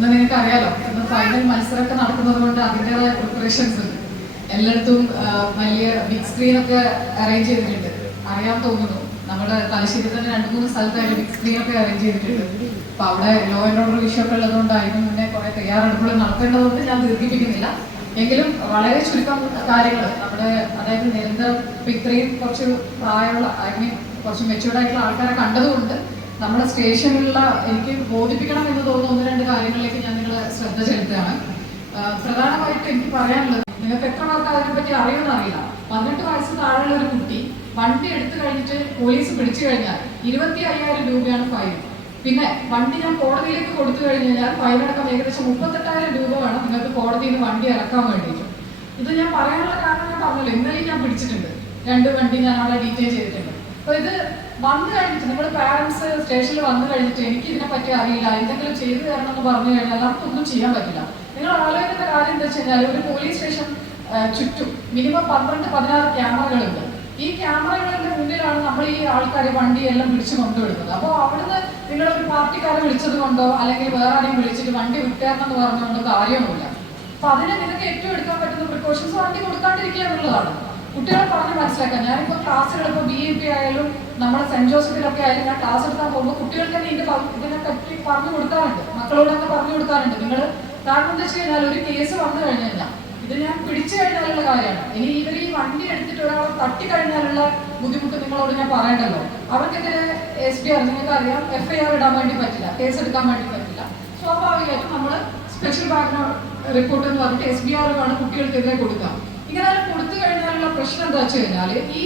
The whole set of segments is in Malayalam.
എന്ന് നിങ്ങൾക്ക് അറിയാലോ, ഇന്ന് ഫൈനൽ മത്സരമൊക്കെ നടക്കുന്നത് കൊണ്ട് അതിൻ്റെതായ പ്രിപ്പറേഷൻസ് ഉണ്ട്. എല്ലായിടത്തും വലിയ ബിഗ് സ്ക്രീനൊക്കെ അറേഞ്ച് ചെയ്തിട്ടുണ്ട്. അറിയാൻ തോന്നുന്നു, നമ്മുടെ തലശ്ശേരി തന്നെ 2-3 സ്ഥലത്തായിട്ട് ബിഗ് സ്ക്രീനൊക്കെ അറേഞ്ച് ചെയ്തിട്ടുണ്ട്. അപ്പൊ അവിടെ ലോ ആൻഡ് ഓർഡർ വിഷയമൊക്കെ ഉള്ളതുകൊണ്ട് അതിന് മുന്നേ കുറെ തയ്യാറെടുപ്പുകൾ നടത്തേണ്ടതുകൊണ്ട് ഞാൻ ദീർഘിപ്പിക്കുന്നില്ല. എങ്കിലും വളരെ ചുരുക്കം കാര്യങ്ങൾ നമ്മുടെ, അതായത് നിരന്തരം ഇത്രയും കുറച്ച് പ്രായമുള്ള, ഐ മീൻ കുറച്ച് മെച്യൂർഡായിട്ടുള്ള ആൾക്കാരെ കണ്ടതുകൊണ്ട് നമ്മുടെ സ്റ്റേഷനിലുള്ള എനിക്ക് ബോധിപ്പിക്കണം എന്ന് തോന്നുന്ന 1-2 കാര്യങ്ങളിലേക്ക് ഞാൻ നിങ്ങളെ ശ്രദ്ധ ചെലുത്തുകയാണ്. പ്രധാനമായിട്ട് എനിക്ക് പറയാനുള്ളത്, നിങ്ങൾക്ക് എത്ര പേർക്ക് അതിനെപ്പറ്റി അറിയുമെന്ന് അറിയില്ല. 18 വയസ്സ് താഴെയുള്ള ഒരു കുട്ടി വണ്ടി എടുത്തു കഴിഞ്ഞിട്ട് പോലീസ് പിടിച്ചു കഴിഞ്ഞാൽ 25,000 രൂപയാണ് ഫൈൻ. പിന്നെ വണ്ടി ഞാൻ കോടതിയിലേക്ക് കൊടുത്തു കഴിഞ്ഞു കഴിഞ്ഞാൽ ഫൈനടക്കം ഏകദേശം 38,000 രൂപ വേണം നിങ്ങൾക്ക് കോടതിയിൽ നിന്ന് വണ്ടി ഇറക്കാൻ വേണ്ടിയിട്ട്. ഇത് ഞാൻ പറയാനുള്ള കാരണം ഞാൻ പറഞ്ഞല്ലോ, ഇന്നലെ ഞാൻ പിടിച്ചിട്ടുണ്ട് 2 വണ്ടി ഞാൻ അവിടെ ഡീറ്റെയിൽ ചെയ്തിട്ടുണ്ട്. അപ്പൊ ഇത് വന്നു കഴിഞ്ഞിട്ട് നിങ്ങൾ പാരന്റ്സ് സ്റ്റേഷനിൽ വന്നു കഴിഞ്ഞിട്ട് എനിക്ക് ഇതിനെ പറ്റി അറിയില്ല, എന്തെങ്കിലും ചെയ്തു തരണം എന്ന് പറഞ്ഞു കഴിഞ്ഞാൽ നമുക്കൊന്നും ചെയ്യാൻ പറ്റില്ല. നിങ്ങൾ ആലോചിക്കുന്ന കാര്യം എന്താ വെച്ച് കഴിഞ്ഞാൽ, ഒരു പോലീസ് സ്റ്റേഷൻ ചുറ്റും മിനിമം 12-16 ക്യാമറകളുണ്ട്. ഈ ക്യാമറകളുടെ മുന്നിലാണ് നമ്മൾ ഈ ആൾക്കാരെ വണ്ടിയെല്ലാം പിടിച്ചു കൊണ്ടുവിടുന്നത്. അപ്പോൾ അവിടുന്ന് നിങ്ങളൊരു പാർട്ടിക്കാരെ വിളിച്ചത് കൊണ്ടോ അല്ലെങ്കിൽ വേറെ ആരെയും വിളിച്ചിട്ട് വണ്ടി വിട്ടേരണം എന്ന് പറഞ്ഞുകൊണ്ട് കാര്യമൊന്നുമില്ല. അപ്പൊ അതിന് നിങ്ങൾക്ക് ഏറ്റവും എടുക്കാൻ പറ്റുന്ന പ്രിക്കോഷൻസ് വണ്ടി കൊടുക്കാണ്ടിരിക്കുക എന്നുള്ളതാണ്. കുട്ടികളെ പറഞ്ഞ് മനസ്സിലാക്കാം. ഞാനിപ്പോൾ ക്ലാസ്സുകൾ ഇപ്പോൾ BAP ആയാലും നമ്മുടെ സെന്റ് ജോസഫിലൊക്കെ ആയാലും ഞാൻ ക്ലാസ് എടുക്കാൻ പോകുമ്പോൾ കുട്ടികൾക്ക് തന്നെ ഇതിനെ പറ്റി പറഞ്ഞു കൊടുക്കാറുണ്ട്, മക്കളോട് തന്നെ പറഞ്ഞു കൊടുക്കാറുണ്ട്. നിങ്ങൾ കാരണം എന്താ വെച്ച് കഴിഞ്ഞാൽ, ഒരു കേസ് വന്നു കഴിഞ്ഞു കഴിഞ്ഞാൽ ഇത് ഞാൻ പിടിച്ചു കഴിഞ്ഞാലുള്ള കാര്യമാണ്. ഇനി ഇവർ ഈ വണ്ടി എടുത്തിട്ട് ഒരാളെ തട്ടിക്കഴിഞ്ഞാലുള്ള ബുദ്ധിമുട്ട് നിങ്ങളോട് ഞാൻ പറയണ്ടല്ലോ. അവർക്കെതിരെ SDR നിങ്ങൾക്ക് അറിയാം, FIR ഇടാൻ വേണ്ടി പറ്റില്ല, കേസ് എടുക്കാൻ വേണ്ടി പറ്റില്ല. സ്വാഭാവികമായിട്ടും നമ്മൾ സ്പെഷ്യൽ ബാക്ക്ഗ്രൗണ്ട് റിപ്പോർട്ട് എന്ന് പറഞ്ഞിട്ട് SBR ആണ് കുട്ടികൾക്കെതിരെ കൊടുക്കുക. ഇങ്ങനെ കൊടുത്തു കഴിഞ്ഞാലുള്ള പ്രശ്നം എന്താ വെച്ച് കഴിഞ്ഞാൽ, ഈ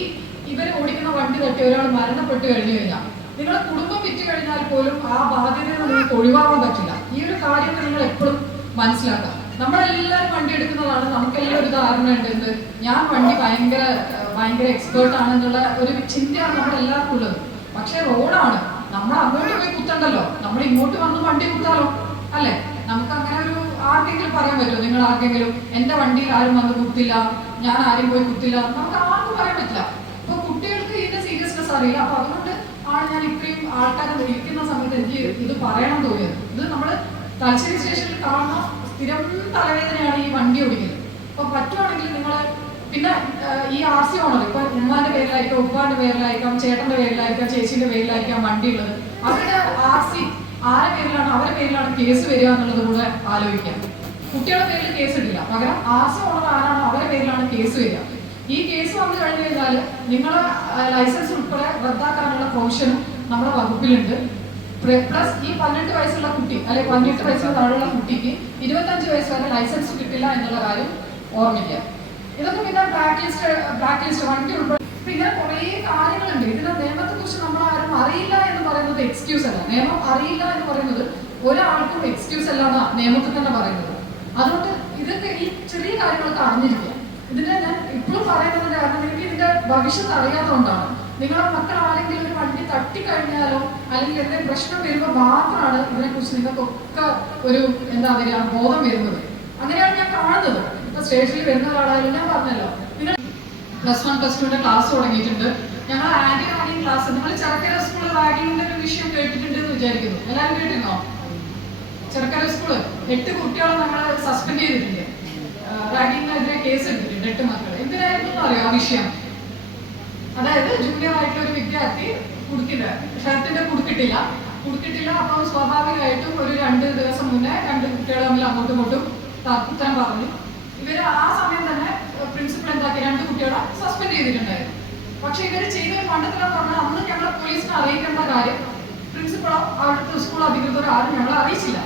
ഇവർ ഓടിക്കുന്ന വണ്ടി തട്ടി ഒരാൾ മരണപ്പെട്ട് കഴിഞ്ഞു കഴിഞ്ഞാൽ നിങ്ങളെ കുടുംബം വിറ്റ് കഴിഞ്ഞാൽ പോലും ആ ബാധ്യതയിൽ നിങ്ങൾക്ക് ഒഴിവാക്കാൻ പറ്റില്ല. ഈ ഒരു കാര്യം നിങ്ങൾ എപ്പോഴും മനസ്സിലാക്കാം. നമ്മളെല്ലാവരും വണ്ടി എടുക്കുന്നതാണ്, നമുക്കെല്ലാം ഒരു ധാരണ ഉണ്ട്, എന്ത് ഞാൻ വണ്ടി ഭയങ്കര എക്സ്പേർട്ട് ആണെന്നുള്ള ഒരു ചിന്തയാണ് നമ്മളെല്ലാവർക്കും ഉള്ളത്. പക്ഷെ റോഡാണ്, നമ്മൾ അങ്ങോട്ട് പോയി കുത്തണ്ടല്ലോ, നമ്മൾ ഇങ്ങോട്ട് വന്ന് വണ്ടി കുത്താലോ, അല്ലെ? നമുക്ക് അങ്ങനെ ഒരു ആർക്കെങ്കിലും പറയാൻ പറ്റുമോ, നിങ്ങൾ ആർക്കെങ്കിലും എന്റെ വണ്ടിയിൽ ആരും വന്ന് കുത്തില്ല, ഞാൻ ആരും പോയി കുത്തില്ല, നമുക്ക് ആർക്കും പറയാൻ പറ്റില്ല. അപ്പൊ കുട്ടികൾക്ക് ഇതിന്റെ സീരിയസ്നെസ് അറിയില്ല. അപ്പൊ അതുകൊണ്ട് ആണ് ഞാൻ ഇത്രയും ആൾക്കാർ ഇരിക്കുന്ന സമയത്ത് എനിക്ക് ഇത് പറയണം തോന്നിയത്. ഇത് നമ്മൾ തലശ്ശേരി സ്റ്റേഷനിൽ കാണുന്ന സ്ഥിരം തലവേദനയാണ് ഈ വണ്ടി ഓടിക്കല്. അപ്പൊ പറ്റുവാണെങ്കിൽ നിങ്ങൾ പിന്നെ ഈ RC ഓണർ, ഇപ്പൊ ഉമ്മാന്റെ പേരിലായിരിക്കാം, ഉപ്പാന്റെ പേരിലായിരിക്കാം, ചേട്ടന്റെ പേരിലായിരിക്കാം, ചേച്ചിന്റെ പേരിലായിരിക്കാം വണ്ടി ഉള്ളത്. അവരുടെ RC ആരെ പേരിലാണ്, അവരുടെ പേരിലാണ് കേസ് വരിക എന്നുള്ളത് കൂടെ ആലോചിക്കാം. കുട്ടികളുടെ പേരിൽ കേസ് ഇടില്ല, പകരം RC ഓണർ ആരാണോ അവരുടെ പേരിലാണ് കേസ് വരിക. ഈ കേസ് വന്നു കഴിഞ്ഞു കഴിഞ്ഞാൽ നിങ്ങളെ ലൈസൻസ് ഉൾപ്പെടെ റദ്ദാക്കാനുള്ള പ്രൊവിഷനും നമ്മുടെ വകുപ്പിലുണ്ട്. പ്ലസ് ഈ 18 വയസ്സുള്ള കുട്ടി അല്ലെങ്കിൽ 18 വയസ്സിന് താഴെയുള്ള കുട്ടിക്ക് 25 വയസ്സ് വരെ ലൈസൻസ് കിട്ടില്ല എന്നുള്ള കാര്യം ഓർമ്മിക്കുക. ഇതൊക്കെ പിന്നെ ബ്ലാക്ക് ലിസ്റ്റ് വണ്ടി ഉൾപ്പെടെ പിന്നെ കുറേ കാര്യങ്ങളുണ്ട്. ഇതിന്റെ നിയമത്തെ കുറിച്ച് നമ്മൾ ആരും അറിയില്ല എന്ന് പറയുന്നത് എക്സ്ക്യൂസ് അല്ല. നിയമം അറിയില്ല എന്ന് പറയുന്നത് ഒരാൾക്കും എക്സ്ക്യൂസ് അല്ല എന്നാ നിയമത്തിൽ തന്നെ പറയുന്നത്. അതുകൊണ്ട് ഇതൊക്കെ ഈ ചെറിയ കാര്യങ്ങളൊക്കെ അറിഞ്ഞിരിക്കുക. ഇതിന്റെ ഞാൻ ഇപ്പോഴും പറയുന്നത് കാരണം എനിക്ക് ഇതിന്റെ ഭവിഷ്യത്ത് അറിയാത്തതുകൊണ്ടാണ്. നിങ്ങളുടെ മക്കൾ ആരെങ്കിലും ഒരു വണ്ടി തട്ടിക്കഴിഞ്ഞാലോ അല്ലെങ്കിൽ എന്തെങ്കിലും പ്രശ്നം വരുമ്പോൾ മാത്രമാണ് ഇതിനെക്കുറിച്ച് നിങ്ങൾക്കൊക്കെ ഒരു എന്താ പറയുക ബോധം വരുന്നത്. അങ്ങനെയാണ് ഞാൻ കാണുന്നത്. ഇപ്പൊ സ്റ്റേഷനിൽ വരുന്ന ഒരാളായാലും ഞാൻ പറഞ്ഞല്ലോ, നിങ്ങൾ +1 +2 ക്ലാസ് തുടങ്ങിയിട്ടുണ്ട്. ഞങ്ങൾ ആന്റി ക്ലാസ്, നിങ്ങൾ ചെറുക്കര സ്കൂൾ റാഗിങ്ങിന്റെ ഒരു വിഷയം കേട്ടിട്ടുണ്ട് എന്ന് വിചാരിക്കുന്നു. എല്ലാവരും കേട്ടിരുന്നോ? ചെറുക്കര സ്കൂള് 8 കുട്ടികളെ നമ്മൾ സസ്പെൻഡ് ചെയ്തിട്ടുണ്ട്. റാഗിങ്ങിനെതിരെ കേസ് എടുത്തിട്ടുണ്ട് 8 മക്കൾ. എന്തിനായിരുന്നു അറിയാം ആ വിഷയം? അതായത് ജൂനിയർ ആയിട്ടുള്ള ഒരു വിദ്യാർത്ഥി ഷർട്ടിന്റെ കൊടുത്തിട്ടില്ല. അപ്പോൾ സ്വാഭാവികമായിട്ടും ഒരു 2 ദിവസം മുന്നേ 2 കുട്ടികൾ തമ്മിൽ അങ്ങോട്ടും ഇങ്ങോട്ടും ഉത്തരം പറഞ്ഞു. ഇവര് ആ സമയം തന്നെ പ്രിൻസിപ്പൽ എന്താക്കി 2 കുട്ടികളെ സസ്പെൻഡ് ചെയ്തിട്ടുണ്ടായിരുന്നു. പക്ഷെ ഇവര് ചെയ്തൊരു മണ്ടത്തിലെന്ന് പറഞ്ഞാൽ അന്ന് ഞങ്ങൾ പോലീസിനെ അറിയിക്കേണ്ട കാര്യം പ്രിൻസിപ്പളോ അവിടുത്തെ സ്കൂൾ അധികൃതരോ ആരും ഞങ്ങളെ അറിയിച്ചില്ല.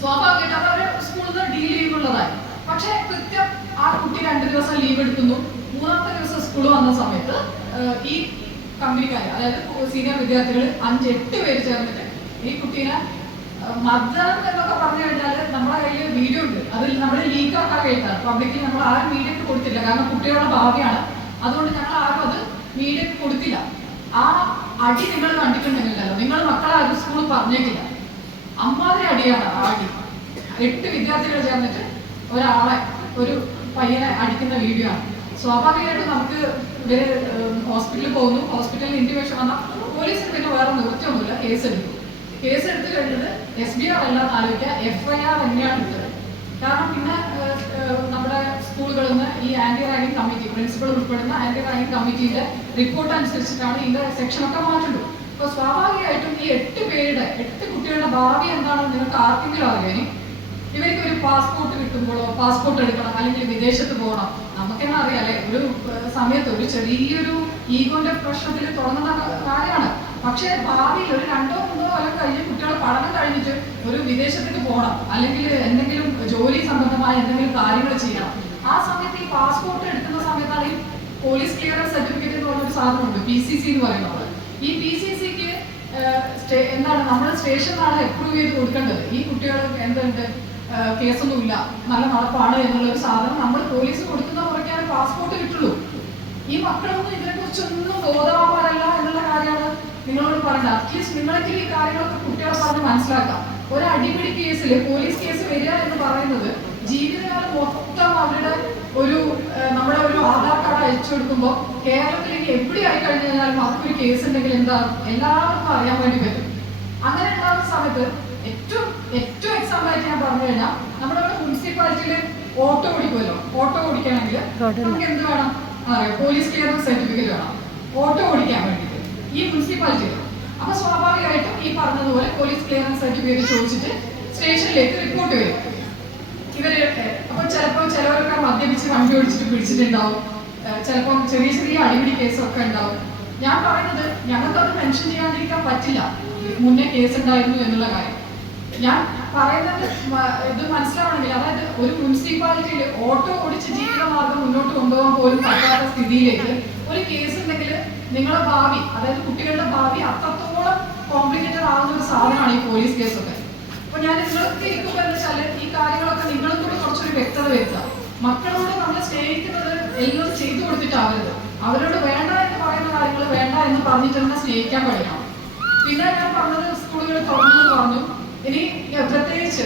സ്വാഭാവികമായിട്ട് അത് അവര് സ്കൂളിൽ നിന്ന് ഡീൽ ചെയ്യുന്നുള്ളതായി. പക്ഷെ കൃത്യം ആ കുട്ടി 2 ദിവസം ലീവ് എടുക്കുന്നു. 3ാമത്തെ ദിവസം സ്കൂൾ വന്ന സമയത്ത് ഈ കമ്പനിക്കാര്, അതായത് സീനിയർ വിദ്യാർത്ഥികൾ 5-8 പേര് ചേർന്നിട്ട് ഈ കുട്ടീനെ മർദ്ദനം എന്നൊക്കെ പറഞ്ഞു കഴിഞ്ഞാൽ നമ്മുടെ കയ്യിൽ വീഡിയോ ഉണ്ട്. അതിൽ നമ്മൾ ലീക്കാക്കാൻ കഴിയുന്നത് പബ്ലിക്കിൽ നമ്മൾ ആരും മീഡിയക്ക് കൊടുത്തില്ല. കാരണം കുട്ടികളുടെ ഭാവിയാണ്, അതുകൊണ്ട് ഞങ്ങൾ ആരും അത് മീഡിയക്ക് കൊടുത്തില്ല. ആ അടി നിങ്ങൾ കണ്ടിട്ടുണ്ടെങ്കിലല്ലോ, നിങ്ങൾ മക്കളെ ആരും സ്കൂളിൽ പറഞ്ഞേക്കില്ല. അമ്മാതിരി അടിയാണ് ആ അടി. 8 വിദ്യാർത്ഥികൾ ചേർന്നിട്ട് ഒരു പയ്യനെ അടിക്കുന്ന വീഡിയോ ആണ്. സ്വാഭാവികമായിട്ടും നമുക്ക് ഇവര് ഹോസ്പിറ്റലിൽ പോകുന്നു, ഹോസ്പിറ്റലിൽ ഇന്റിമേഷൻ വന്നാൽ പോലീസിന് പിന്നെ വേറെ നിവൃത്തിയൊന്നുമില്ല, കേസ് എടുത്തു കഴിഞ്ഞത് SBR അല്ലാന്ന് ആലോചിക്കുക, FIR തന്നെയാണ് ഇട്ടത്. കാരണം പിന്നെ നമ്മുടെ സ്കൂളുകളിൽ നിന്ന് ഈ ആന്റി റാഗിംഗ് കമ്മിറ്റി, പ്രിൻസിപ്പൽ ഉൾപ്പെടുന്ന ആന്റി റാഗിംഗ് കമ്മിറ്റിയുടെ റിപ്പോർട്ട് അനുസരിച്ചിട്ടാണ് ഇതിന്റെ സെക്ഷനൊക്കെ മാറ്റുള്ളൂ. അപ്പൊ സ്വാഭാവികമായിട്ടും ഈ 8 കുട്ടികളുടെ ഭാവി എന്താണെന്ന് നിങ്ങൾക്ക് ആർക്കെങ്കിലും അറിയാം. ഇവർക്ക് ഒരു പാസ്പോർട്ട് കിട്ടുമ്പോഴോ പാസ്പോർട്ട് എടുക്കണം, അല്ലെങ്കിൽ വിദേശത്ത് പോകണം, നമുക്കെന്നെ അറിയാലേ, ഒരു സമയത്ത് ഒരു ചെറിയൊരു ഈഗോന്റെ പ്രശ്നത്തിൽ തുടങ്ങുന്ന കാര്യമാണ്. പക്ഷെ ഭാവിയിൽ ഒരു 2-3 കൊല്ലം കഴിഞ്ഞ് കുട്ടികൾ പഠനം കഴിഞ്ഞിട്ട് ഒരു വിദേശത്തേക്ക് പോകണം, അല്ലെങ്കിൽ എന്തെങ്കിലും ജോലി സംബന്ധമായ എന്തെങ്കിലും കാര്യങ്ങൾ ചെയ്യണം. ആ സമയത്ത് ഈ പാസ്പോർട്ട് എടുക്കുന്ന സമയത്താണ് ഈ പോലീസ് ക്ലിയറൻസ് സർട്ടിഫിക്കറ്റ് എന്ന് പറഞ്ഞൊരു സാധനമുണ്ട്, PCC എന്ന് പറയുന്നത്. ഈ PCCക്ക് എന്താണ്, നമ്മൾ സ്റ്റേഷനിലാണ് അപ്രൂവ് ചെയ്ത് കൊടുക്കേണ്ടത്. ഈ കുട്ടികൾ എന്തുണ്ട്, കേസൊന്നുമില്ല, നല്ല നടപ്പാണ് എന്നുള്ളൊരു സാധനം നമ്മൾ പോലീസ് കൊടുക്കുന്ന കുറയ്ക്കാതെ പാസ്പോർട്ട് കിട്ടുള്ളൂ. ഈ മക്കളൊന്നും ഇതിനെക്കുറിച്ചൊന്നും ബോധവാന്മാരല്ല എന്നുള്ള കാര്യമാണ് നിങ്ങളോട് പറയുന്നത്. അറ്റ്ലീസ്റ്റ് നിങ്ങളെങ്കിലും ഈ കാര്യങ്ങളൊക്കെ കുട്ടികളെ പറഞ്ഞ് മനസ്സിലാക്കാം. ഒരു അടിപിടി കേസിൽ പോലീസ് കേസ് വരിക എന്ന് പറയുന്നത് ജീവിതകാലം മൊത്തം അവരുടെ നമ്മുടെ ഒരു ആധാർ കാർഡ് അയച്ചു കൊടുക്കുമ്പോൾ കേരളത്തിലേക്ക് എവിടെ ആയി കഴിഞ്ഞു കഴിഞ്ഞാലും അതൊരു കേസ് ഉണ്ടെങ്കിൽ എന്താ എല്ലാവർക്കും അറിയാൻ വേണ്ടി പറ്റും. അങ്ങനെ ഉണ്ടാകുന്ന സമയത്ത് ഏറ്റവും എക്സാമ്പിൾ ആയിട്ട് ഞാൻ പറഞ്ഞു കഴിഞ്ഞാൽ, നമ്മുടെ ഇവിടെ മുനിസിപ്പാലിറ്റിയിൽ ഓട്ടോ ഓടിക്കുമല്ലോ. ഓട്ടോ ഓടിക്കണമെങ്കിൽ നമുക്ക് എന്ത് വേണം അറിയാം, പോലീസ് ക്ലിയറൻസ് സർട്ടിഫിക്കറ്റ് വേണം ഓട്ടോ ഓടിക്കാൻ വേണ്ടിയിട്ട് ഈ മുനിസിപ്പാലിറ്റിയിൽ. അപ്പൊ സ്വാഭാവികമായിട്ടും ഈ പറഞ്ഞതുപോലെ പോലീസ് ക്ലിയറൻസ് സർട്ടിഫിക്കറ്റ് ചോദിച്ചിട്ട് സ്റ്റേഷനിലേക്ക് റിപ്പോർട്ട് വരും ഇവര്. അപ്പൊ ചിലവരൊക്കെ മദ്യപിച്ച് വണ്ടി ഓടിച്ചിട്ട് പിടിച്ചിട്ടുണ്ടാവും, ചിലപ്പം ചെറിയ അടിപിടി കേസൊക്കെ ഉണ്ടാവും. ഞാൻ പറയുന്നത് ഞങ്ങൾക്ക് അത് മെൻഷൻ ചെയ്യാണ്ടിരിക്കാൻ പറ്റില്ല, മുന്നേ കേസ് ഉണ്ടായിരുന്നു എന്നുള്ള കാര്യം. ഞാൻ പറയുന്നത് ഇത് മനസ്സിലാവണമെങ്കിൽ, അതായത് ഒരു മുനിസിപ്പാലിറ്റിയിൽ ഓട്ടോ ഓടിച്ച് ജീവിതമാർഗം മുന്നോട്ട് കൊണ്ടുപോകാൻ പോലും പറ്റാത്ത സ്ഥിതിയിലേക്ക് ഒരു കേസ് ഉണ്ടെങ്കിൽ നിങ്ങളുടെ ഭാവി, അതായത് കുട്ടികളുടെ ഭാവി അത്രത്തോളം കോംപ്ലിക്കേറ്റഡ് ആകുന്ന ഒരു സാധനമാണ് ഈ പോലീസ് കേസൊക്കെ. അപ്പൊ ഞാൻ നിങ്ങൾക്ക് ഇരിക്കുമ്പോൾ എന്ന് വെച്ചാൽ ഈ കാര്യങ്ങളൊക്കെ നിങ്ങളും കൂടി കുറച്ചൊരു വ്യക്തത വരുത്തുക. മക്കളോട് നമ്മൾ സ്നേഹിക്കുന്നത് എല്ലാം ചെയ്തു കൊടുത്തിട്ടാവരുത്. അവരോട് വേണ്ട എന്ന് പറയുന്ന കാര്യങ്ങൾ വേണ്ട എന്ന് പറഞ്ഞിട്ട് തന്നെ സ്നേഹിക്കാൻ പഠിക്കണം. പിന്നെ ഞാൻ പറഞ്ഞത് സ്കൂളുകൾ തുറന്നു പറഞ്ഞു. ഇനി പ്രത്യേകിച്ച്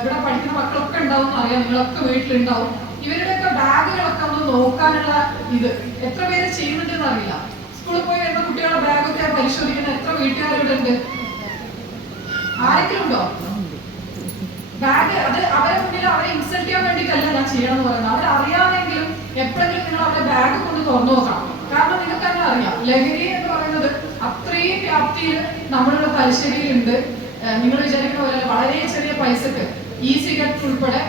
ഇവിടെ പഠിക്കുന്ന മക്കളൊക്കെ ഉണ്ടാവും അറിയാം, നിങ്ങളൊക്കെ വീട്ടിലുണ്ടാവും. ഇവരുടെയൊക്കെ ബാഗുകളൊക്കെ ഒന്ന് നോക്കാനുള്ള ഇത് എത്ര പേര് ചെയ്യുന്നുണ്ടെന്ന് അറിയില്ല. സ്കൂളിൽ പോയി വരുന്ന കുട്ടികളുടെ ബാഗൊക്കെ പരിശോധിക്കുന്ന എത്ര വീട്ടുകാരുടെ ഉണ്ട്? ആരെങ്കിലും ഉണ്ടോ? ബാഗ് അത് അവരെ മുന്നിൽ അവരെ ഇൻസൾട്ട് ചെയ്യാൻ വേണ്ടിയിട്ടല്ല ഞാൻ ചെയ്യണമെന്ന് പറയുന്നത്. അവരറിയാമെങ്കിലും എപ്പോഴെങ്കിലും നിങ്ങൾ അവരുടെ ബാഗ് കൊണ്ട് തുറന്നു നോക്കണം. കാരണം നിങ്ങൾക്ക് തന്നെ അറിയാം, ലഹരി എന്ന് പറയുന്നത് അത്രയും വ്യാപ്തിയിൽ നമ്മളുടെ തലശ്ശേരിയിലുണ്ട്. നിങ്ങൾ വിചാരിക്കുന്ന പോലെ വളരെ ചെറിയ പൈസക്ക് സിഗരറ്റ് ഉൾപ്പെടെ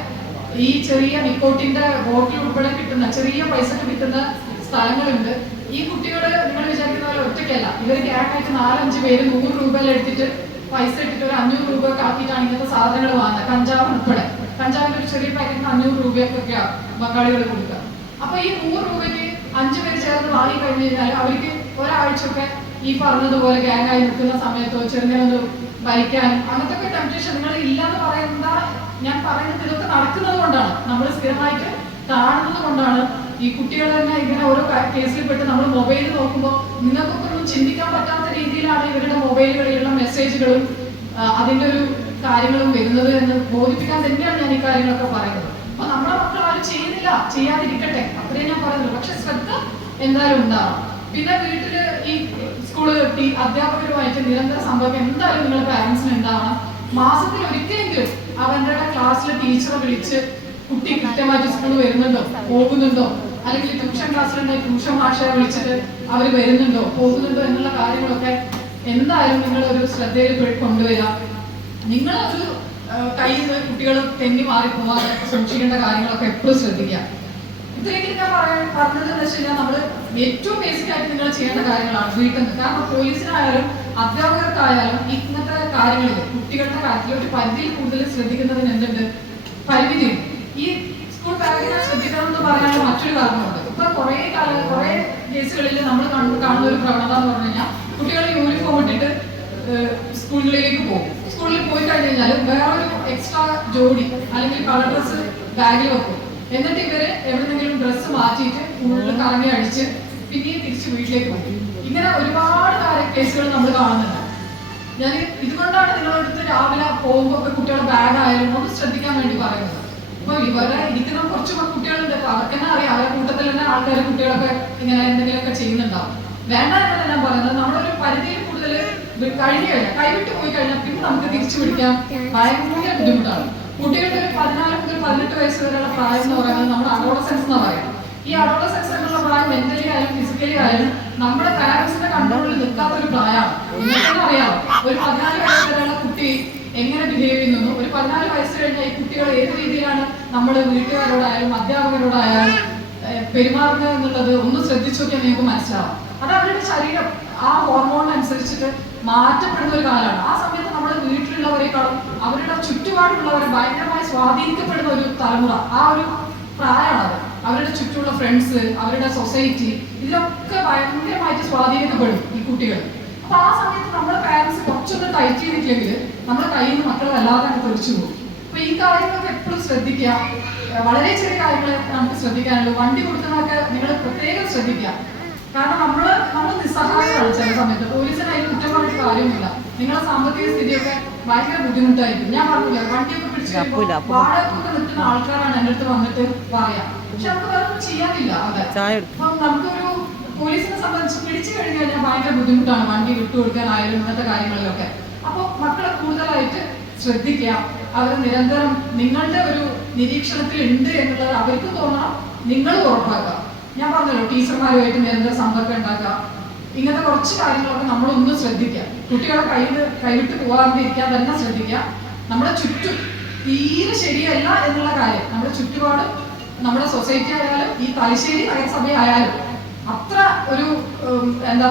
ഈ ചെറിയ നിക്കോട്ടിന്റെ ബോട്ടിൽ ഉൾപ്പെടെ കിട്ടുന്ന ചെറിയ പൈസക്ക് കിട്ടുന്ന സ്ഥലങ്ങളുണ്ട്. ഈ കുട്ടികൾ നിങ്ങൾ വിചാരിക്കുന്ന പോലെ ഒറ്റയ്ക്കല്ല, ഇവർ ഗ്യാങ്ങായിട്ട് 4-5 പേര് 100 രൂപയിൽ എടുത്തിട്ട് പൈസ ഇട്ടിട്ട് ഒരു 500 രൂപ ആക്കിയിട്ടാണ് ഇങ്ങനത്തെ സാധനങ്ങൾ വാങ്ങുന്നത്. കഞ്ചാവ് ഉൾപ്പെടെ, കഞ്ചാവിന്റെ ഒരു ചെറിയ പാക്കറ്റിന് 500 രൂപയൊക്കെയാണ് ബംഗാളികൾ കൊടുക്കുക. അപ്പൊ ഈ 100 രൂപയ്ക്ക് 5 പേര് ചേർന്ന് വാങ്ങി കഴിഞ്ഞു കഴിഞ്ഞാൽ അവർക്ക് ഒരാഴ്ചയൊക്കെ ഈ പറഞ്ഞതുപോലെ ഗ്യാങ്ങായി നിൽക്കുന്ന സമയത്തോ ചെറുങ്ങനെ ഭരിക്കാനും അങ്ങനത്തെ ഒക്കെ ടെംപ്റ്റേഷൻ നിങ്ങൾ ഇല്ലാന്ന് പറയുന്ന, ഞാൻ പറയുന്നത് ഇതൊക്കെ നടക്കുന്നത് കൊണ്ടാണ്, നമ്മൾ സ്ഥിരമായിട്ട് കാണുന്നത് കൊണ്ടാണ്. ഈ കുട്ടികൾ തന്നെ ഇങ്ങനെ ഓരോ കേസിൽ പെട്ട് നമ്മൾ മൊബൈൽ നോക്കുമ്പോൾ നിങ്ങൾക്കൊക്കെ ഒന്നും ചിന്തിക്കാൻ പറ്റാത്ത രീതിയിലാണ് ഇവരുടെ മൊബൈലുകളിലുള്ള മെസ്സേജുകളും അതിൻ്റെ ഒരു കാര്യങ്ങളും വരുന്നത് എന്ന് ബോധിപ്പിക്കാൻ തന്നെയാണ് ഞാൻ ഈ കാര്യങ്ങളൊക്കെ പറയുന്നത്. അപ്പൊ നമ്മുടെ മക്കൾ ആരും ചെയ്യുന്നില്ല, ചെയ്യാതിരിക്കട്ടെ, അത്രയും ഞാൻ പറയുന്നുള്ളൂ. പക്ഷെ ശ്രദ്ധ എന്തായാലും ഉണ്ടാവണം. പിന്നെ വീട്ടില് ഈ സ്കൂള് അധ്യാപകരുമായിട്ട് നിരന്തര സമ്പർക്കം എന്തായാലും നിങ്ങളുടെ പാരന്റ്സിന് ഉണ്ടാവണം. മാസത്തിൽ ഒരിക്കലെങ്കിലും അവരുടെ ക്ലാസ്സിലെ ടീച്ചറെ വിളിച്ച് കുട്ടി കൃത്യമായിട്ട് സ്കൂൾ വരുന്നുണ്ടോ പോകുന്നുണ്ടോ, അല്ലെങ്കിൽ ട്യൂഷൻ ക്ലാസ്സിലുണ്ടെങ്കിൽ ട്യൂഷൻ മാഷയെ വിളിച്ചിട്ട് അവർ വരുന്നുണ്ടോ പോകുന്നുണ്ടോ എന്നുള്ള കാര്യങ്ങളൊക്കെ എന്തായാലും നിങ്ങളൊരു ശ്രദ്ധയിൽ കൊണ്ടുവരിക. നിങ്ങളൊരു കയ്യിൽ നിന്ന് കുട്ടികൾ തെന്നി മാറി പോകാതെ സൂക്ഷിക്കേണ്ട കാര്യങ്ങളൊക്കെ എപ്പോഴും ശ്രദ്ധിക്കുക. ഇത്രയെങ്കിലും ഞാൻ പറഞ്ഞതെന്ന് വെച്ച് കഴിഞ്ഞാൽ നമ്മൾ ഏറ്റവും ബേസിക് ആയിട്ട് നിങ്ങൾ ചെയ്യേണ്ട കാര്യങ്ങളാണ് വീട്ടിൽ നിന്ന്. കാരണം പോലീസിനായാലും അധ്യാപകർക്കായാലും ഇന്നത്തെ കാര്യങ്ങളിൽ കുട്ടികളുടെ കാര്യത്തിൽ ഒരു പരിധിയിൽ കൂടുതൽ ശ്രദ്ധിക്കുന്നതിന് എന്തുണ്ട്, പരിമിതിയുണ്ട്. ഈ സ്കൂൾ ബാഗിനെ ശ്രദ്ധിക്കണം എന്ന് പറയാനുള്ള മറ്റൊരു കാരണമുണ്ട്. ഇപ്പൊ കുറെ കേസുകളിൽ നമ്മൾ കാണുന്ന ഒരു പ്രവണത എന്ന് പറഞ്ഞു കഴിഞ്ഞാൽ കുട്ടികൾ യൂണിഫോം ഇട്ടിട്ട് സ്കൂളിലേക്ക് പോകും. സ്കൂളിൽ പോയി കഴിഞ്ഞ് കഴിഞ്ഞാൽ വേറൊരു എക്സ്ട്രാ ജോഡി അല്ലെങ്കിൽ കളർ ഡ്രസ്സ് ബാഗിൽ വെക്കും. എന്നിട്ട് ഇവര് എവിടെന്നെങ്കിലും ഡ്രസ്സ് മാറ്റിയിട്ട് കൂടുതൽ കറങ്ങി അടിച്ച് പിന്നെയും തിരിച്ച് വീട്ടിലേക്ക് പോകും. ഇങ്ങനെ ഒരുപാട് കേസുകൾ നമ്മൾ കാണുന്നുണ്ട്. ഞാൻ ഇതുകൊണ്ടാണ് നിങ്ങളടുത്ത് രാവിലെ പോകുമ്പോൾ ഒക്കെ കുട്ടികളുടെ ബാഗ് ആയാലും ഒന്ന് ശ്രദ്ധിക്കാൻ വേണ്ടി പറയുന്നത്. അപ്പൊ ഇവരെ ഇരിക്കുന്ന കുറച്ച് കുട്ടികളുണ്ട്, അപ്പൊ അവർക്ക് തന്നെ അറിയാം, അവരുടെ കൂട്ടത്തിൽ തന്നെ ആൾക്കാർ കുട്ടികളൊക്കെ ഇങ്ങനെ എന്തെങ്കിലുമൊക്കെ ചെയ്യുന്നുണ്ടാവും. വേണ്ട എന്നല്ല ഞാൻ പറയുന്നത്, നമ്മളൊരു പരിധിയിൽ കൂടുതൽ കഴിഞ്ഞു കഴിഞ്ഞാൽ കൈവിട്ട് പോയി കഴിഞ്ഞാൽ പിന്നെ നമുക്ക് തിരിച്ചു പിടിക്കാൻ ഭയങ്കര ബുദ്ധിമുട്ടാണ്. കുട്ടികളുടെ ഒരു 14 മുതൽ 18 വയസ്സ് വരെയുള്ള പ്രായം എന്ന് പറയുന്നത് നമ്മൾ അഡോളസെൻസ് എന്ന് പറയാം. ഈ അഡോളസെൻസ് എന്നുള്ള പ്രായം മെന്റലി ആയാലും ഫിസിക്കലി ആയാലും നമ്മുടെ പാരന്റ്സിന്റെ കൺട്രോളിൽ നിൽക്കാത്തൊരു പ്രായമാണ്. നിങ്ങൾക്കെന്ന് അറിയാം, ഒരു 14 വയസ്സ് വരെയുള്ള കുട്ടി എങ്ങനെ ബിഹേവ് ചെയ്യുന്നു, ഒരു 14 വയസ്സ് കഴിഞ്ഞാൽ ഈ കുട്ടികൾ ഏത് രീതിയിലാണ് നമ്മൾ വീട്ടുകാരോടായാലും അധ്യാപകരോടായാലും പെരുമാറുന്നത് എന്നുള്ളത് ഒന്ന് ശ്രദ്ധിച്ചു നോക്കിയാൽ നിങ്ങൾക്ക് മനസ്സിലാവും. അത് അവരുടെ ശരീരം ആ ഹോർമോണിനനുസരിച്ചിട്ട് മാറ്റപ്പെടുന്ന ഒരു കാലമാണ്. ആ സമയത്ത് നമ്മുടെ വീട്ടിലുള്ളവരെക്കാളും അവരുടെ ചുറ്റുപാടുള്ളവരെ ഭയങ്കരമായി സ്വാധീനിക്കപ്പെടുന്ന ഒരു തലമുറ, ആ ഒരു പ്രായമാണ്. അവരുടെ ചുറ്റുമുള്ള ഫ്രണ്ട്സ്, അവരുടെ സൊസൈറ്റി, ഇതിലൊക്കെ ഭയങ്കരമായിട്ട് സ്വാധീനിക്കപ്പെടും ഈ കുട്ടികൾ. അപ്പൊ ആ സമയത്ത് നമ്മുടെ പാരന്റ്സ് കുറച്ചൊന്ന് ടൈറ്റ് ചെയ്തിട്ടില്ലെങ്കിൽ നമ്മുടെ കയ്യിൽ നിന്ന് മക്കൾ വല്ലാതെ അങ്ങ് തെറിച്ചു പോകും. അപ്പൊ ഈ കാര്യങ്ങളൊക്കെ എപ്പോഴും ശ്രദ്ധിക്കുക. വളരെ ചെറിയ കാര്യങ്ങൾ നമുക്ക് ശ്രദ്ധിക്കാനുള്ളൂ. വണ്ടി കൊടുക്കുന്നതൊക്കെ നിങ്ങൾ പ്രത്യേകം ശ്രദ്ധിക്കുക. കാരണം നമ്മൾ നിസ്സഹായമാണ് ചില സമയത്ത്. പോലീസിന് അതിന് കുറ്റം പറഞ്ഞിട്ട് കാര്യമൊന്നുമില്ല. നിങ്ങളുടെ സാമ്പത്തിക സ്ഥിതിയൊക്കെ ഭയങ്കര ബുദ്ധിമുട്ടായിരിക്കും. ഞാൻ പറഞ്ഞില്ല, വണ്ടിയൊക്കെ പിടിച്ച് വാടകയൊക്കെ നിൽക്കുന്ന ആൾക്കാരാണ് എൻ്റെ അടുത്ത് വന്നിട്ട് പറയാം. പക്ഷെ നമുക്ക് വേറെ ചെയ്യാനില്ല. അതെ, അപ്പം നമുക്കൊരു പോലീസിനെ സംബന്ധിച്ച് പിടിച്ചു കഴിഞ്ഞു കഴിഞ്ഞാൽ ഭയങ്കര ബുദ്ധിമുട്ടാണ് വണ്ടി വിട്ടുകൊടുക്കാനായാലും ഇങ്ങനത്തെ കാര്യങ്ങളിലൊക്കെ. അപ്പോൾ മക്കളെ കൂടുതലായിട്ട് ശ്രദ്ധിക്കുക. അവർ നിരന്തരം നിങ്ങളുടെ ഒരു നിരീക്ഷണത്തിൽ ഉണ്ട് എന്നുള്ളത് അവർക്കും തോന്നണം, നിങ്ങൾ ഉറപ്പാക്കുക. ഞാൻ പറഞ്ഞല്ലോ, ടീച്ചർമാരുമായിട്ട് നിരന്തരം സമ്പർക്കം ഉണ്ടാക്കുക. ഇങ്ങനത്തെ കുറച്ച് കാര്യങ്ങളൊക്കെ നമ്മളൊന്ന് ശ്രദ്ധിക്കുക. കുട്ടികളെ കൈവിട്ട് പോകാതിരിക്കാൻ തന്നെ ശ്രദ്ധിക്കുക. നമ്മുടെ ചുറ്റും തീരെ ശരിയല്ല എന്നുള്ള കാര്യം, നമ്മുടെ ചുറ്റുപാട്, നമ്മുടെ സൊസൈറ്റി ആയാലും ഈ തലശ്ശേരി നഗരസഭ ആയാലും അത്ര ഒരു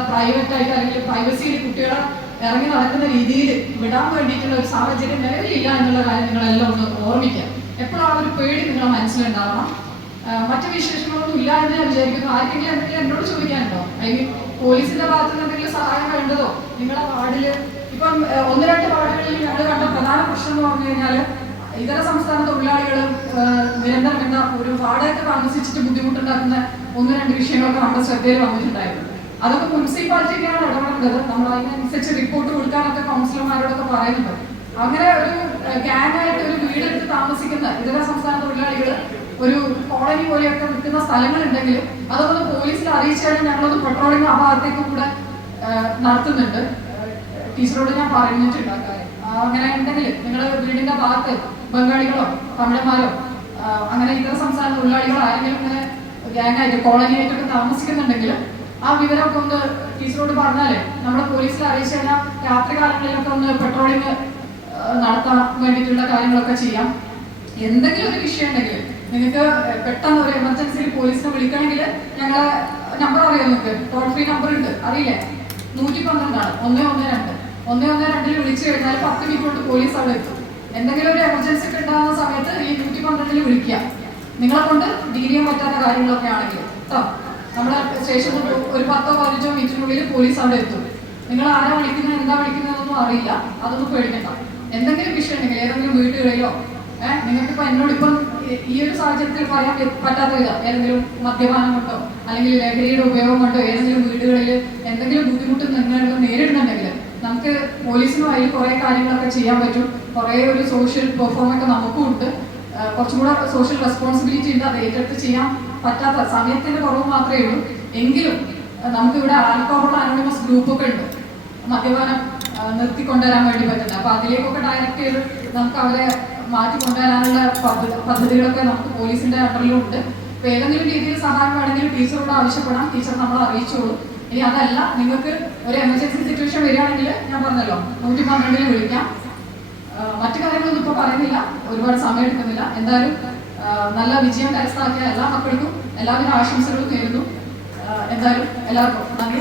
പ്രൈവറ്റ് ആയിട്ട് അല്ലെങ്കിൽ പ്രൈവസിയിൽ കുട്ടികളെ ഇറങ്ങി നടക്കുന്ന രീതിയിൽ വിടാൻ വേണ്ടിയിട്ടുള്ള ഒരു സാഹചര്യം നിലവിലില്ല എന്നുള്ള കാര്യം നിങ്ങളെല്ലാം ഒന്ന് ഓർമ്മിക്കുക. എപ്പോഴും ആ ഒരു പേടി നിങ്ങളെ മനസ്സിലുണ്ടാവണം. മറ്റു വിശേഷങ്ങളൊന്നും ഇല്ല എന്ന് ഞാൻ വിചാരിക്കുന്നു. ആർക്കെങ്കിലും എന്തെങ്കിലും എന്നോട് ചോദിക്കാനുണ്ടോ? ഐ മീൻ പോലീസിന്റെ ഭാഗത്ത് നിന്ന് എന്തെങ്കിലും സഹായം വേണ്ടതോ? നിങ്ങളുടെ വാർഡില് ഇപ്പം 1-2 വാർഡുകളിൽ ഞങ്ങൾ കണ്ട പ്രധാന പ്രശ്നം എന്ന് പറഞ്ഞു കഴിഞ്ഞാൽ ഇതര സംസ്ഥാന തൊഴിലാളികൾ നിരന്തരം ഒരു വാടകയ്ക്ക് താമസിച്ചിട്ട് ബുദ്ധിമുട്ടുണ്ടാക്കുന്ന 1-2 വിഷയങ്ങളൊക്കെ നമ്മുടെ ശ്രദ്ധയിൽ വന്നിട്ടുണ്ടായിരുന്നു. അതൊക്കെ മുനിസിപ്പാലിറ്റിക്കാണ് ഇടപെടേണ്ടത്. നമ്മൾ അതിനനുസരിച്ച് റിപ്പോർട്ട് കൊടുക്കാനൊക്കെ കൗൺസിലർമാരോടൊക്കെ പറയുന്നുണ്ട്. അങ്ങനെ ഒരു ഗ്യാങ് ആയിട്ട് ഒരു വീടെടുത്ത് താമസിക്കുന്ന ഇതര സംസ്ഥാന തൊഴിലാളികൾ ഒരു കോളനി പോലെയൊക്കെ നിൽക്കുന്ന സ്ഥലങ്ങളുണ്ടെങ്കിൽ അതൊന്ന് പോലീസിൽ അറിയിച്ചാലും ഞങ്ങളൊന്ന് പെട്രോളിംഗ് ആ ഭാഗത്തേക്ക് കൂടെ നടത്തുന്നുണ്ട്. ടീച്ചറോട് ഞാൻ പറഞ്ഞിട്ടുണ്ട് കാര്യം. അങ്ങനെ ഉണ്ടെങ്കിൽ നിങ്ങളുടെ വീടിന്റെ ഭാഗത്ത് ബംഗാളികളോ തമിഴന്മാരോ അങ്ങനെ ഇതര സംസ്ഥാന തൊഴിലാളികളോ ആരെങ്കിലും ഇങ്ങനെ ഗ്യാങ് ആയിട്ട് കോളനി ആയിട്ടൊക്കെ താമസിക്കുന്നുണ്ടെങ്കിൽ ആ വിവരമൊക്കെ ഒന്ന് ടീച്ചറോട് പറഞ്ഞാലേ നമ്മുടെ പോലീസിൽ അറിയിച്ചു കഴിഞ്ഞാൽ രാത്രി കാലങ്ങളിലൊക്കെ ഒന്ന് പെട്രോളിംഗ് നടത്താൻ വേണ്ടിയിട്ടുള്ള കാര്യങ്ങളൊക്കെ ചെയ്യാം. എന്തെങ്കിലും ഒരു വിഷയം ഉണ്ടെങ്കിൽ നിങ്ങൾക്ക് പെട്ടെന്ന് ഒരു എമർജൻസിയിൽ പോലീസിനെ വിളിക്കണമെങ്കിൽ ഞങ്ങളെ നമ്പർ അറിയാം. നിങ്ങൾക്ക് ടോൾ ഫ്രീ നമ്പർ ഉണ്ട്, അറിയില്ലേ? 112 ആണ്, 112. 112 വിളിച്ചു കഴിഞ്ഞാൽ 10 മിനിറ്റ് കൊണ്ട് പോലീസ് അവിടെ എത്തും. എന്തെങ്കിലും ഒരു എമർജൻസി ഒക്കെ ഉണ്ടാകുന്ന സമയത്ത് ഈ 112 വിളിക്കുക. നിങ്ങളെ കൊണ്ട് ഡീൽ ചെയ്യാൻ പറ്റാത്ത കാര്യങ്ങളൊക്കെ ആണെങ്കിൽ കേട്ടോ. നമ്മുടെ സ്റ്റേഷനിൽ ഒരു 10-15 മിനിറ്റിനുള്ളിൽ പോലീസ് അവിടെ എത്തും. നിങ്ങൾ ആരാ വിളിക്കുന്നത്, എന്താ വിളിക്കുന്നതെന്നൊന്നും അറിയില്ല. അതൊന്നും പേടിക്കണ്ട. എന്തെങ്കിലും വിഷയം ഉണ്ടെങ്കിൽ ഏതെങ്കിലും വീട്ടുകളിലോ നിങ്ങൾക്ക് ഇപ്പൊ എന്നോട് ഇപ്പം ഈ ഒരു സാഹചര്യത്തിൽ പറയാൻ പറ്റാത്ത വിധം ഏതെങ്കിലും മദ്യപാനം കൊണ്ടോ അല്ലെങ്കിൽ ലഹരിയുടെ ഉപയോഗം കൊണ്ടോ ഏതെങ്കിലും വീടുകളിൽ എന്തെങ്കിലും ബുദ്ധിമുട്ട് നിങ്ങൾ നേരിടുന്നുണ്ടെങ്കിൽ നമുക്ക് പോലീസിനുമായി കുറെ കാര്യങ്ങളൊക്കെ ചെയ്യാൻ പറ്റും. കുറെ ഒരു സോഷ്യൽ പെർഫോമൊക്കെ നമുക്കും ഉണ്ട്. കുറച്ചും കൂടെ സോഷ്യൽ റെസ്പോൺസിബിലിറ്റി ഉണ്ട്. അത് ഏറ്റെടുത്ത് ചെയ്യാൻ പറ്റാത്ത സമയത്തിന്റെ കുറവ് മാത്രമേ ഉള്ളൂ. എങ്കിലും നമുക്കിവിടെ ആൽക്കഹോൾ അനോണിമസ് ഗ്രൂപ്പൊക്കെ ഉണ്ട്, മദ്യപാനം നിർത്തിക്കൊണ്ടുവരാൻ വേണ്ടി പറ്റുന്നത്. അപ്പൊ അതിലേക്കൊക്കെ ഡയറക്റ്റ് ചെയ്ത് നമുക്ക് അവരെ മാറ്റിക്കൊണ്ടുവരാനുള്ള പദ്ധതികളൊക്കെ നമുക്ക് പോലീസിന്റെ അണ്ടറിലും ഉണ്ട്. അപ്പൊ ഏതെങ്കിലും രീതിയിൽ സഹായം വേണമെങ്കിൽ ടീച്ചറോട് ആവശ്യപ്പെടാം. ടീച്ചർ നമ്മളെ അറിയിച്ചോളൂ. ഇനി അതല്ല, നിങ്ങൾക്ക് ഒരു എമർജൻസി സിറ്റുവേഷൻ വരികയാണെങ്കിൽ ഞാൻ പറഞ്ഞല്ലോ 112 വിളിക്കാം. മറ്റു കാര്യങ്ങളൊന്നും ഇപ്പൊ പറയുന്നില്ല, ഒരുപാട് സമയം എടുക്കുന്നില്ല. എന്തായാലും നല്ല വിജയം കരസ്ഥമാക്കിയ എല്ലാ മക്കൾക്കും എല്ലാവിധ ആശംസകളും നേരുന്നു. എന്തായാലും എല്ലാവർക്കും നന്ദി.